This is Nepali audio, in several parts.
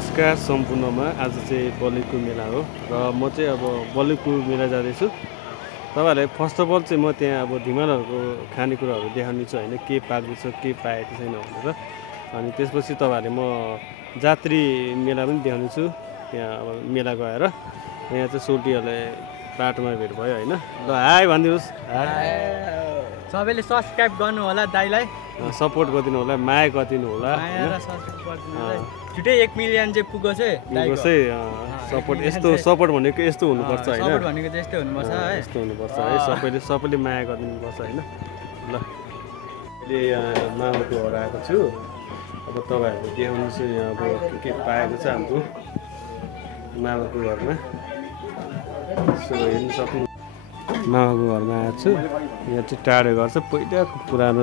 नमस्कार सम्पूर्णमा। आज चाहिँ बलिगको मेला हो र म चाहिँ अब बलिगको मेला जाँदैछु। तपाईँहरूलाई फर्स्ट अफ अल चाहिँ म त्यहाँ अब धिमालहरूको खानेकुराहरू देखाउने छु होइन, के पाएको छ के पाएको छैन भनेर। अनि त्यसपछि तपाईँहरूले म जात्री मेला पनि देखाउने छु। त्यहाँ अब मेला गएर यहाँ चाहिँ सोल्टीहरूलाई बाटोमा भेट भयो होइन। ल हाई भनिदिनुहोस्। सबैले सब्सक्राइब गर्नु होला, दाइलाई सपोर्ट गरिदिनु होला, माया गरिदिनु होला। छिटै 1 मिलियन चाहिँ पुग्यो चाहिँ सपोर्ट यस्तो सपोर्ट भनेको यस्तो हुनुपर्छ होइन, सपोर्ट भनेको चाहिँ यस्तै हुनुपर्छ है, यस्तो हुनुपर्छ है। सबैले माया गरिदिनुपर्छ होइन। ल अहिले यहाँ मामाको घर आएको छु। अब तपाईँहरूको देखाउनु चाहिँ यहाँ अब के पाएको छ हाम्रो मामाको घरमा। यसो हेर्नु सक्नु। मामाको घरमा आएको छु। यहाँ चाहिँ टाढो घर छ, पहिलाको पुरानो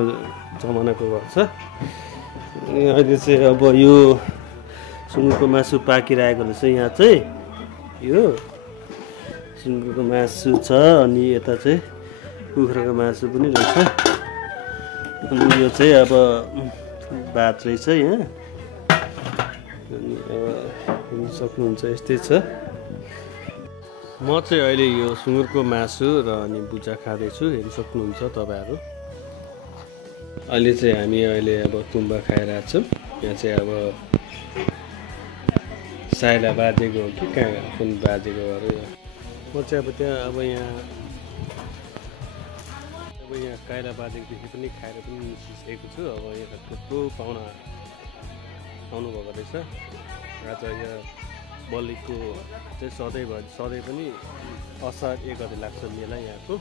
जमानाको घर छ। अहिले चाहिँ अब यो सुँगुरको मासु पाकिरहेको रहेछ। यहाँ चाहिँ यो सुँगुरको मासु छ, अनि यता चाहिँ कुखुराको मासु पनि रहेछ। अनि यो चाहिँ अब भात रहेछ यहाँ। अनि अब हेर्नु सक्नुहुन्छ यस्तै छ। म चाहिँ अहिले यो सुँगुरको मासु र अनि बुजा खाँदैछु, हेर्नु सक्नुहुन्छ तपाईँहरू। अहिले चाहिँ हामी अब तुम्बा खाइरहेको छौँ। यहाँ चाहिँ अब साइला बाजेको हो कि कहाँ कुन बाजेको अरे। म चाहिँ अब त्यहाँ अब यहाँ काइला बाजेकोदेखि पनि खाएर पनि निस्किसकेको छु। अब यहाँ थुप्रो पाहुना आउनुभएको रहेछ। आज यहाँ बलिगको चाहिँ सधैँ पनि असार 1 गते लाग्छ मेला यहाँको।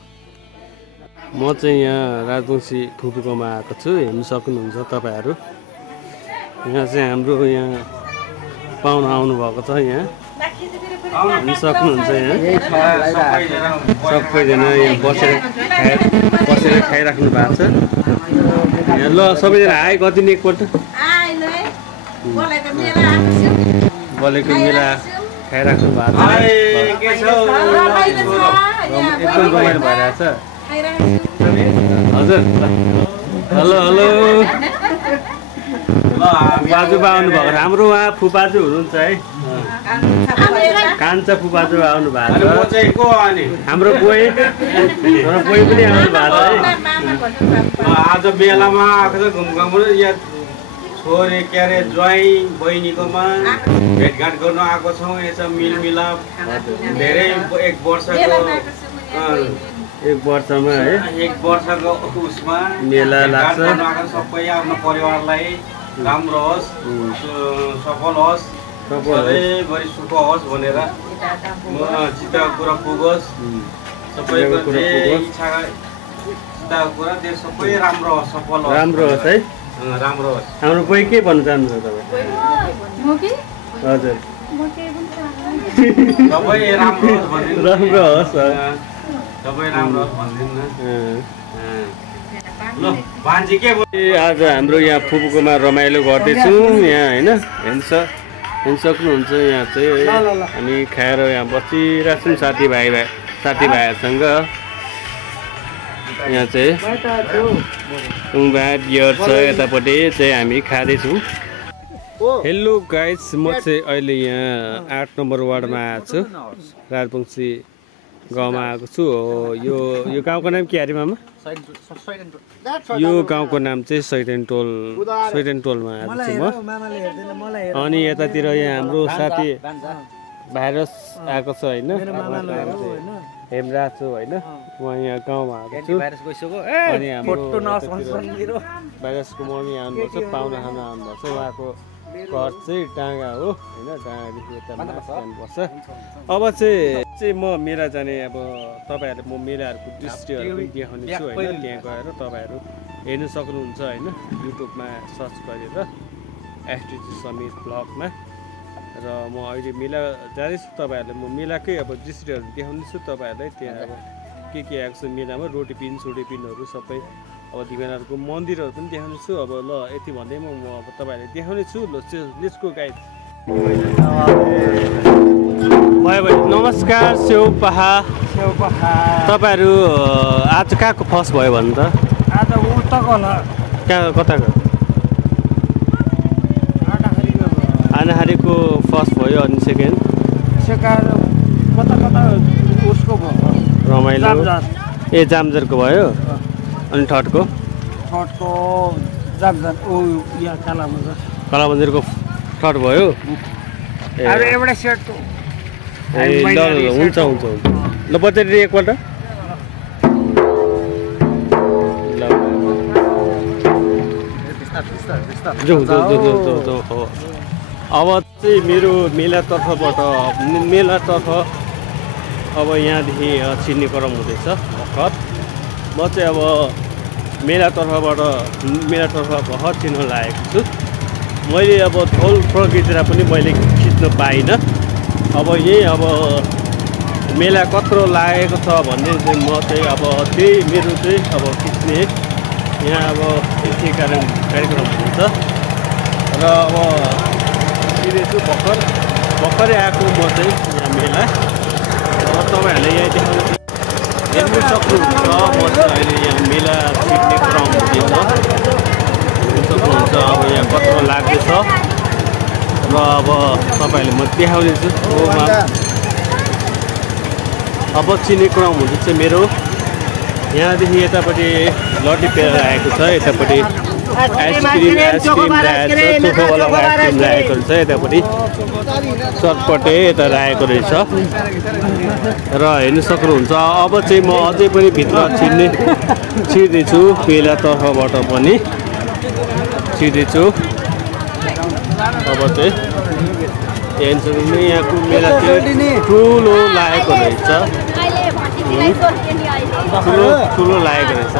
म चाहिँ यहाँ राजवंशी फुपूकोमा आएको छु, हेर्नु सक्नुहुन्छ तपाईँहरू। यहाँ चाहिँ हाम्रो यहाँ पाहुना आउनुभएको छ। यहाँ हेर्नु सक्नुहुन्छ। यहाँ सबैजना यहाँ बसेर खाइराख्नु भएको छ। यहाँ ल सबैजना हाई गरिदिनु एकपल्ट। बलेको मेला खाइराख्नु भएको छ। एकदम रमाइलो भइरहेछ। हजुर हेलो हेलो फुपाजुबा आउनुभएको। हाम्रो उहाँ फुपाजु हुनुहुन्छ है, कान्छा फुपाजु आउनु भएको छ। हाम्रो बोई पनि आउनु भएको छ है। आज मेलामा आएको छ घुमघामु। यहाँ छोरी के अरे ज्वाइँ बहिनीकोमा भेटघाट गर्नु आएको छौँ। यसो मिलमिलाप धेरै 1 वर्षमा है, 1 वर्षको उसमा मेला लाग्छ। सबै आफ्नो परिवारलाई राम्रो होस्, सफल होस्, सधैँभरि सुख होस् भनेर चिताको कुरा पुगोस्। सबैको इच्छा चिताको कुरा त्यो सबै राम्रो होस्, सफल होस्, राम्रो होस् है, राम्रो होस्। हाम्रो कोही के भन्न चाहनुहुन्छ तपाईँ? हजुर सबै राम्रो होस् भनिदिनु। राम्रो होस्, सबै राम्रो होस् भनिदिनु न। आज हाम्रो यहाँ फुपूकोमा रमाइलो गर्दैछु यहाँ होइन। हेर्नु सक्नुहुन्छ। यहाँ चाहिँ हामी खाएर यहाँ बसिरहेको छौँ साथीभाइहरूसँग। यहाँ चाहिँ टुङ्बा बियर छ, यतापट्टि चाहिँ हामी खाँदैछौँ। हेलो गाइस, म चाहिँ अहिले यहाँ 8 नम्बर वार्डमा आएको छु। राजवंशी गाउँमा आएको छु। यो गाउँको नाम के अरे मामा? यो गाउँको नाम चाहिँ सैटेन टोलमा आएको छु म। अनि यतातिर यहाँ हाम्रो साथी भाइरस आएको छ होइन, हेमराज हो होइन। उहाँ यहाँ गाउँमा आएको छु। अनि हाम्रो भाइरसको मम्मी आउनुभएको छ, पाहुना खाना आउनुभएको छ। उहाँको घर चाहिँ डाँगा हो होइन, डाँगादेखि यता जानुपर्छ। अब चाहिँ म मेला जाने, अब तपाईँहरूले म मेलाहरूको दृश्यहरू पनि देखाउने छु होइन। त्यहाँ गएर तपाईँहरू हेर्नु सक्नुहुन्छ होइन, युट्युबमा सर्च गरेर एसटिजी समीर ब्लगमा। र म अहिले मेला जाँदैछु। तपाईँहरूले म मेलाकै अब दृश्यहरू देखाउने छु तपाईँहरूलाई। त्यहाँ अब के आएको छ मेलामा, सोटी पिनहरू सबै, अब धिमालहरूको मन्दिरहरू पनि देखाउने छु। अब ल यति भन्दैमा म अब तपाईँहरूले देखाउने छु। Let's go guys. भयो भाइ नमस्कार। सेउपाहा तपाईँहरू आज कहाँको फर्स्ट भयो भन्नु त? आज उतको होला, कहाँ कताको? हानाहारीको फर्स्ट भयो अनि सेकेन्ड कता उसको भयो रमाइलो जामझर। ए जामझरको भयो अनि थर्डको जामझर यहाँ कालाबन्जरको थर्ड भयो ए एउटा सेटको ए, ल हुन्छ ल बजारे एकपल्ट ल जाउँ अब चाहिँ मेरो मेलातर्फबाट अब यहाँदेखि छिर्ने क्रम हुँदैछ भर्खर म चाहिँ अब मेलातर्फ भर्खर छिर्न लागेको छु मैले अब धौल प्रकृतिलाई पनि मैले खिच्न पाइनँ अब यही अब मेला कत्रो लागेको छ भन्ने चाहिँ म चाहिँ अब त्यही मेरो चाहिँ अब खिच्ने यहाँ अब त्यही कार्यक्रम हुन्छ र अब छिरेछु भर्खरै आएको म चाहिँ यहाँ मेला अब तपाईँहरूले यहाँ देख्नु सक्नुहुन्छ म चाहिँ अहिले यहाँ मेला छिर्ने क्रम हुँदैछ सक्नुहुन्छ अब यहाँ कत्रो लाग्दैछ र अब तपाईँहरूले म देखाउनेछु अब चिन्ने क्रम हुन्छ चाहिँ मेरो यहाँदेखि यतापट्टि लड्डी पेरा आएको छ यतापट्टि आइसक्रिम राखेको छ चोखोवाला आइसक्रिम राखेको रहेछ यतापट्टि चटपटे यता राखेको रहेछ र हेर्नु सक्नुहुन्छ अब चाहिँ म अझै पनि भित्र छिर्दैछु मेलातर्फबाट पनि छिर्दैछु अब चाहिँ यहाँको मेला चाहिँ ठुलो लागेको रहेछ ठुलो लागेको रहेछ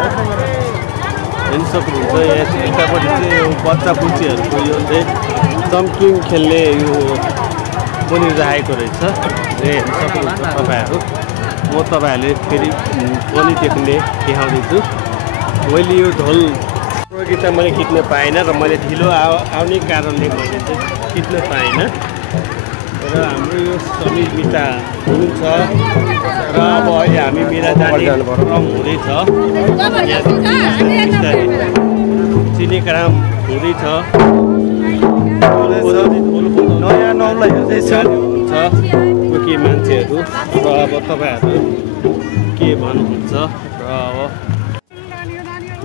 हेर्नु सक्नुहुन्छ यहाँ चाहिँ यतापट्टि चाहिँ यो बच्चा बुच्चीहरूको यो चाहिँ चम्किङ खेल्ने यो पनि राखेको रहेछ हेर्नु सक्नुहुन्छ तपाईँहरू म तपाईँहरूले फेरि पनि देखाउँदैछु मैले यो ढोल प्रतियोगिता मैले खिच्न पाइनँ र मैले ढिलो आउने कारणले मैले चाहिँ खिच्न पाइनँ र हाम्रो यो समिता हुनुहुन्छ र अब अहिले हामी मेला जाने क्रम हुँदैछ चिने क्रम हुँदैछ नयाँ नौलाई हुँदैछ के मान्छेहरू र अब तपाईँहरू के भन्नुहुन्छ र अब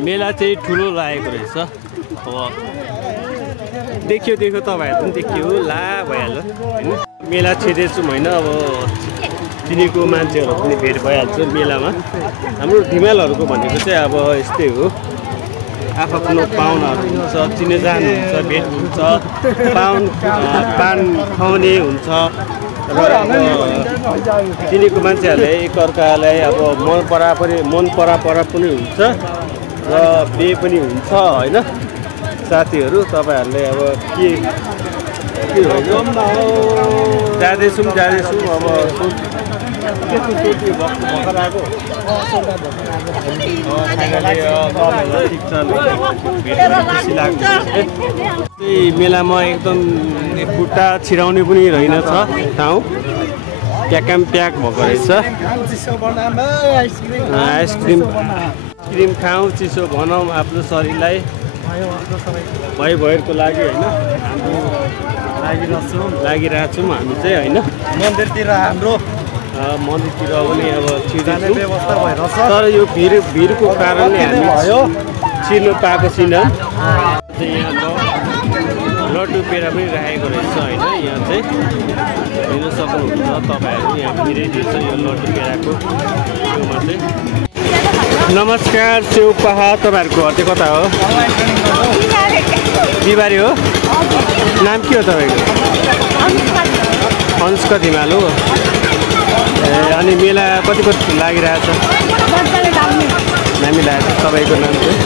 मेला चाहिँ ठुलो लागेको रहेछ अब देखियो तपाईँहरू पनि देखियो ला भइहाल्यो होइन मेला छिर्दैछु होइन अब चिनेको मान्छेहरू पनि भेट भइहाल्छ मेलामा हाम्रो हिमालहरूको भनेको चाहिँ अब यस्तै हो आफ्नो पाहुनाहरू हुन्छ चिनेजान हुन्छ भेट हुन्छ पान खुवाउने हुन्छ र चिनेको मान्छेहरूले एकअर्कालाई अब मन परापर पनि हुन्छ र बिहे पनि हुन्छ होइन साथीहरू तपाईँहरूले अब के जाँदैछौँ अब भर्खर आएको त्यही मेलामा एकदम खुट्टा छिराउने पनि रहेनछ ठाउँ प्याकाम प्याक भएको रहेछ आइसक्रिम खाउँ चिसो भनौँ आफ्नो शरीरलाई भइरहेको लागि होइन लागिरहेको छौँ हामी चाहिँ होइन मन्दिरतिर पनि अब छिर्ने व्यवस्था भइरहेछ तर यो भिडको कारणले हामी छिर्नु पाएको छैन यहाँ लड्डु पेडा पनि राखेको रहेछ होइन यहाँ चाहिँ हेर्न सक्नुहुन्छ तपाईँहरू यहाँ भिडिरहेछ यो लड्डु पेडाको छेउमा चाहिँ नमस्कार चेउपाहा तपाईँहरूको घर चाहिँ कता हो बिहिबारे हो नाम के हो तपाईँको अनुष्का धिमाल हो ए अनि मेला कति लागिरहेछ नामी लागेको छ तपाईँको नाम चाहिँ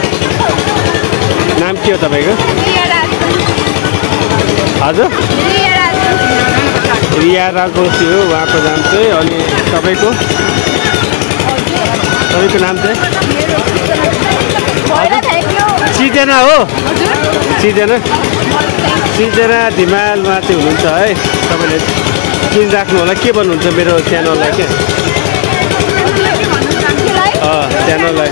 नाम के हो तपाईँको हजुर रिया राजवंशी हो उहाँको नाम चाहिँ अनि तपाईँको नाम चाहिँ सिर्जना हो सिर्जना धिमालमा चाहिँ हुनुहुन्छ है तपाईँले चिनिराख्नु होला के भन्नुहुन्छ मेरो च्यानललाई क्या च्यानललाई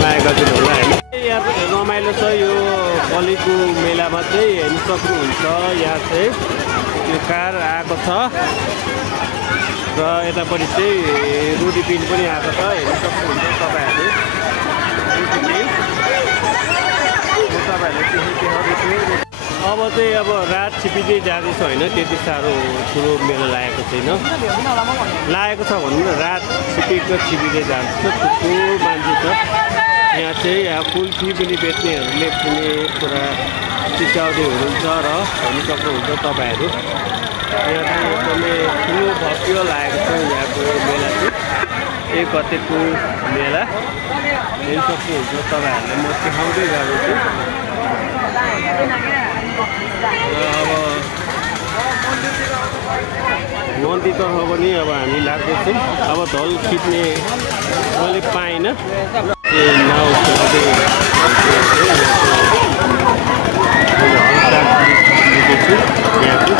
माया गरिदिनु होला होइन यहाँ सक्नुहुन्छ यहाँ चाहिँ त्यो कार आएको छ र यतापट्टि चाहिँ रोडी पिन पनि आएको छ हेर्न सक्नुहुन्छ तपाईँहरूले अब चाहिँ अब रात छिपिँदै जाँदैछ होइन त्यति साह्रो ठुलो मेला लागेको छैन लागेको छ भनौँ न रात छिपिँदै जान्छ थुप्रो मान्छे छ यहाँ चाहिँ कुल्फी पनि बेच्नेहरूले पनि पुरा चिच्याउँदै हुनुहुन्छ र हेर्नु सक्नुहुन्छ तपाईँहरू यहाँ चाहिँ एकदमै ठुलो भव्य लागेको छ यहाँको मेला चाहिँ 1 गतेको मेला हेर्नु सक्नुहुन्छ तपाईँहरूले म देखाउँदै जाँदैछु र अब मन्दिरतर्फ पनि अब हामी लाग्दैछौँ अब धल खिच्ने मैले पाइनँ नाउ यहाँको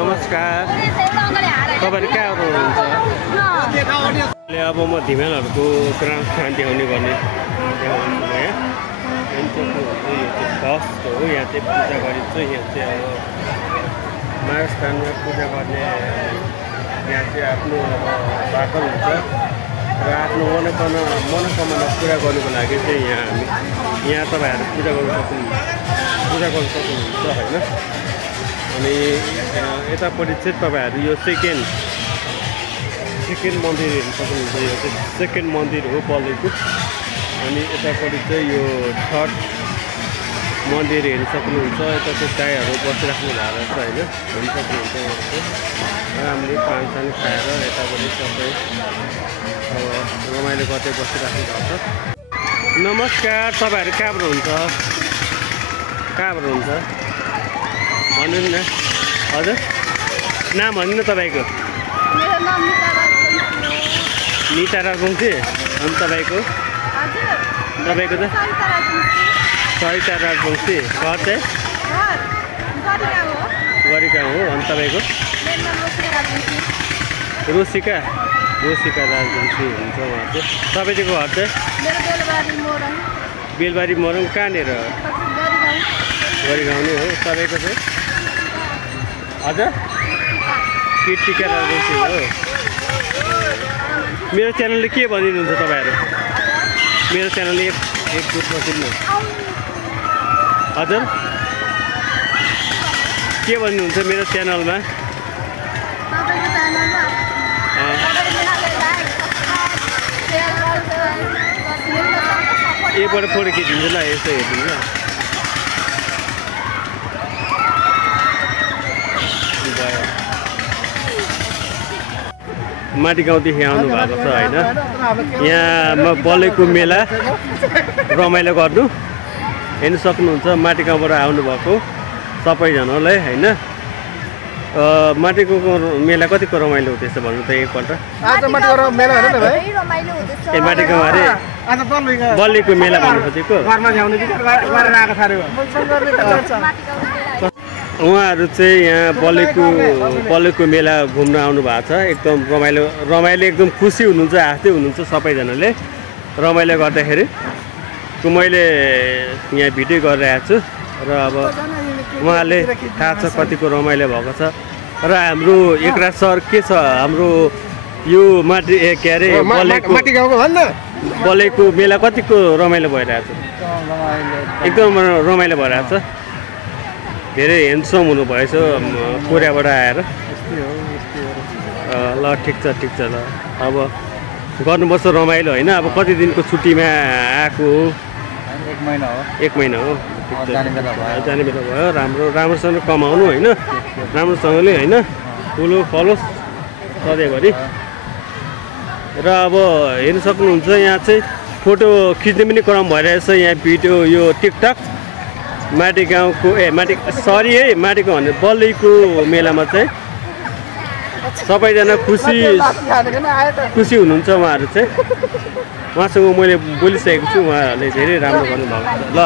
नमस्कार तपाईँहरू कहाँ हुनुहुन्छ अब म धिमेलहरूको ग्राउन्ड स्थान देखाउने गर्ने देखाउनु यहाँ फर्स्ट हो यहाँ चाहिँ पूजा गरिन्छ यहाँ चाहिँ अब महास्थानमा पूजा गर्ने यहाँ चाहिँ आफ्नो बाटो हुन्छ र आफ्नो मनोकामना पुरा गर्नुको लागि चाहिँ यहाँ तपाईँहरू पूजा गर्नु सक्नुहुन्छ होइन अनि यतापट्टि चाहिँ तपाईँहरू यो सेकेन्ड मन्दिर हेर्नु सक्नुहुन्छ यो चाहिँ सेकेन्ड मन्दिर हो पल्लेको अनि यतापट्टि चाहिँ यो थर्ड मन्दिर हेर्नु सक्नुहुन्छ यता चाहिँ गाईहरू बसिराख्नु भएको छ होइन हेर्नु सक्नुहुन्छ यहाँ चाहिँ राम्ररी पानसान खाएर यतापट्टि सबै अब रमाइलो गर्दै बसिराख्नु भएको छ नमस्कार तपाईँहरू कहाँबाट हुनुहुन्छ भन्नु न हजुर नाम भन्नु न तपाईँको निता राजवंशी अनि तपाईँको त सरिता राजवंशी घर चाहिँ गरिका हो अनि तपाईँको रोसिका राजवंशी हुन्छ उहाँ चाहिँ तपाईँको घर चाहिँ बेलबारी मोरङ कहाँनिर गरिगाउँ नै हो तपाईँको चाहिँ हजुर कीर्तिका राजवंशी हो मेरो च्यानलले के भनिदिनुहुन्छ तपाईँहरू मेरो च्यानलले एक ग्रुपमा किन्नु हजुर के भन्नुहुन्छ मेरो च्यानलमा एकबाट फोटो खिचिदिन्छु ल यसो हेरिदिनु ल माटी गाउँदेखि आउनु भएको छ होइन यहाँ बलेको मेला रमाइलो गर्नु हेर्नु सक्नुहुन्छ माटी गाउँबाट आउनुभएको सबैजनालाई होइन माटीको मेला कतिको रमाइलो हुँदैछ भन्नु त एकपल्ट ए माटी गाउँ अरे बल्लीको मेला भन्नु खोजेको उहाँहरू चाहिँ यहाँ बल्लीको मेला घुम्न आउनु भएको छ एकदम रमाइलो एकदम खुसी हुनुहुन्छ हाँस्दै हुनुहुन्छ सबैजनाले रमाइलो गर्दाखेरि मैले यहाँ भिडियो गरिरहेको छु र अब उहाँले थाहा छ कतिको रमाइलो भएको छ र हाम्रो एकराज सर के छ हाम्रो यो माटी के अरे बल्लीको मेला कतिको रमाइलो भइरहेको छ एकदम रमाइलो भइरहेको छ धेरै ह्यान्डसम हुनुभएछ कोरियाबाट आएर ल ठिक छ ल अब गर्नुपर्छ रमाइलो होइन अब कति दिनको छुट्टीमा आएको हो 1 महिना हो जाने बेला भयो राम्रोसँग कमाउनु होइन राम्रोसँगले होइन ठुलो फलोस् सधैँभरि र अब हेर्नु सक्नुहुन्छ यहाँ चाहिँ फोटो खिच्ने पनि क्रम भइरहेछ यहाँ भिडियो यो टिकटक माटी गाउँको माटी सरी है माटीको भन्ने बलैको मेलामा चाहिँ सबैजना खुसी हुनुहुन्छ उहाँहरू चाहिँ। उहाँसँग मैले बोलिसकेको छु, उहाँहरूले धेरै राम्रो गर्नुभएको छ। ल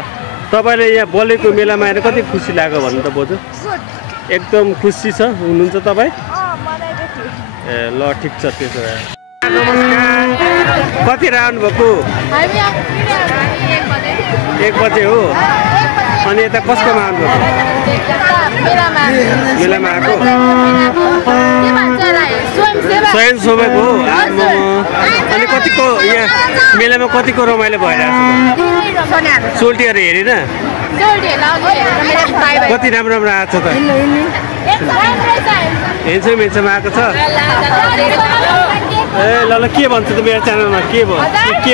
तपाईँले यहाँ बलैको मेलामा आएर कति खुसी लाग्यो भन्नु त बोजू? एकदम खुसी छ हुनुहुन्छ तपाईँ? ए ल ठिक छ त्यसो भए। नमस्कार, कति राउन्ड भएको? 1 बजे हो। अनि यता कसकोमा आउनुभएको? मेलामा आएको स्वयंसेवक हो। अनि कतिको यहाँ मेलामा कतिको रमाइलो भइरहेको छ? सोल्टीहरू हेरेन? कति राम्रो राम्रो आएको छ त? हेन्सम आएको छ। ए ल ल के भन्छ त मेरो च्यानलमा? के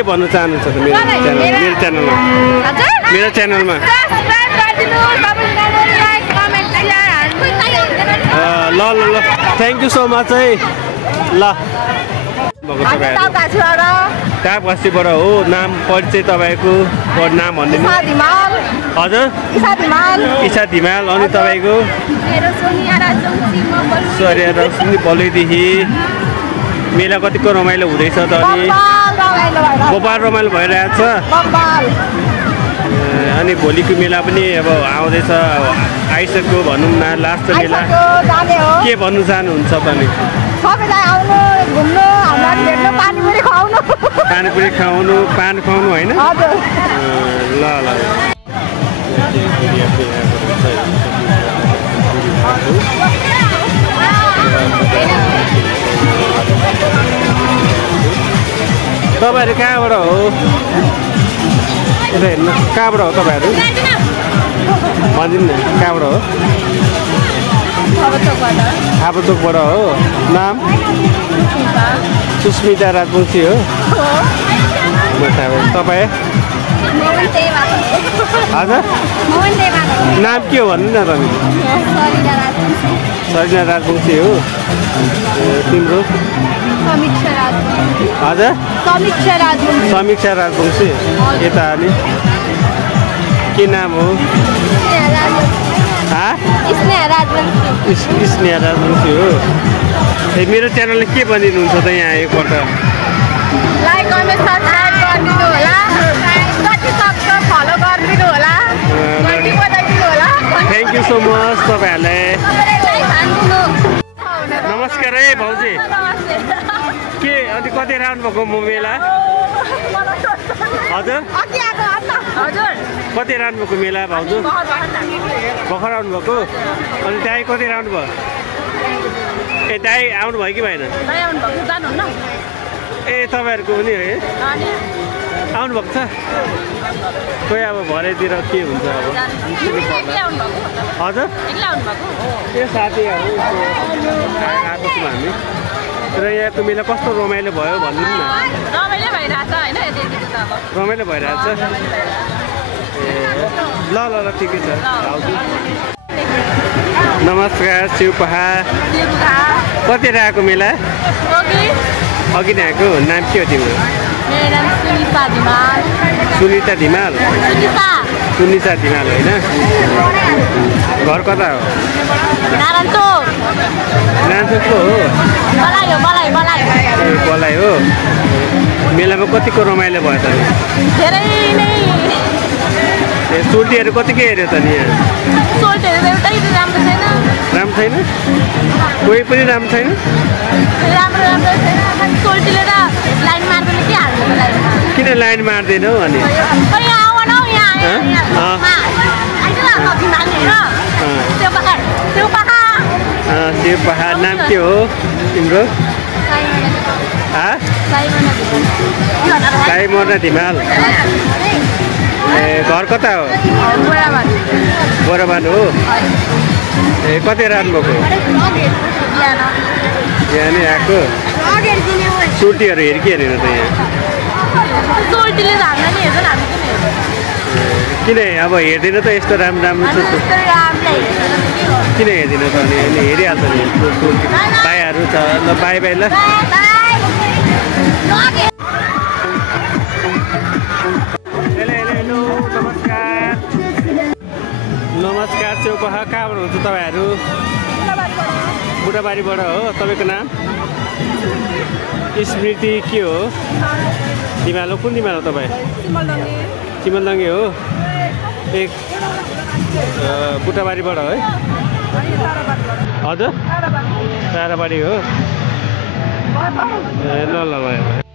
भन्नु चाहनुहुन्छ त मेरो च्यानलमा? ल ल ल थ्याङ्क यू सो मच है। ल तापघाँसीबाट हो। नाम परिचय तपाईँको नाम भनिदिनु। हजुर इसा धिमाल। अनि तपाईँको? सोनिया रौशनी बलैदेखि। मेला कतिको रमाइलो हुँदैछ त? अनि गोपाल रमाइलो भइरहेको छ। अनि भोलिको मेला पनि अब आउँदैछ, आइसक्यो भनौँ न, लास्ट मेला। के भन्नु चाहनुहुन्छ पनि? पानीपुरी खुवाउनु, पान खुवाउनु होइन? ल ल तपाईँहरू कहाँबाट हो? यता हेर्नु, कहाँबाट हो तपाईँहरू? भनिदिनु न कहाँबाट हो? थापाचोकबाट हो। नाम? सुस्मिता राजवंशी हो। तपाईँ? हजुर नाम के हो भन्नु न तपाईँ? सरिना राजवंशी हो। तिम्रो? हजुर समीक्षा राजवंशी। यता अनि के नाम हो? स्नेहा राजवंशी हो। ए मेरो च्यानलले के भनिदिनुहुन्छ त यहाँ एकपल्ट? लाइक कमेन्ट सब्स्क्राइब गरिदिनु होला, कति सक्छ फलो गरिदिनु होला, घन्टी बजाइदिनु होला। थ्याङ्क यू सो मच तपाईँहरूलाई। नमस्कार है भाउजी। के अनि कति राउन्ड भएको मेला? हजुर कति राउन्ड भएको मेला भाउजू? भर्खर आउनु भएको। अनि दाइ कति राउन्ड भयो? ए दाइ आउनु भयो कि भएन? ए तपाईँहरूको पनि है आउनु भएको छ? खोइ अब भरेतिर के हुन्छ अब। हजुर त्यो साथीहरू आएको छौँ हामी। तर यहाँको मेला कस्तो रमाइलो भयो भनिदिनु न। रमाइलो भइरहेछ। ए ल ल ल ठिकै छ आउँछु। नमस्कार शिवपहा। कति आएको मेला? अघि नै आएको। नाम के हो तिम्रो? सुनिता धिमाल। सुनिता धिमाल होइन? घर कता हो? नारायणचोकको हो। बलाई हो। मेलामा कतिको रमाइलो भयो त? धेरै नै। ए सोल्टीहरू कतिको हेऱ्यो त नि यहाँ? राम्रो छैन? कोही पनि राम्रो छैन? किन लाइन मार्दैन हौ? अनि शिवपहा। नाम के हो तिम्रो? साई मोर्ना धिमाल। ए घर कता हो? बोराबान हो। ए कति राउन्ड भएको? यहाँ नै आएको। सोल्टीहरू हेरि के हेरेन त यहाँ? किन अब हेर्दैन त? यस्तो राम्रो राम्रो छ किन हेर्दैन त? अनि हेरिहाल्छ नि भाइहरू छ। ल बाई बाई ल। हेलो नमस्कार। चौपहा कहाँबाट हुनुहुन्छ तपाईँहरू? बुढाबारीबाट हो। तपाईँको नाम? स्मृति के हो? दिमालो कुन दिमालो तपाईँ? चिमलदङ्गे हो। एक बुढाबारीबाट है? हजुर टाढाबारी हो। ए ल ल ल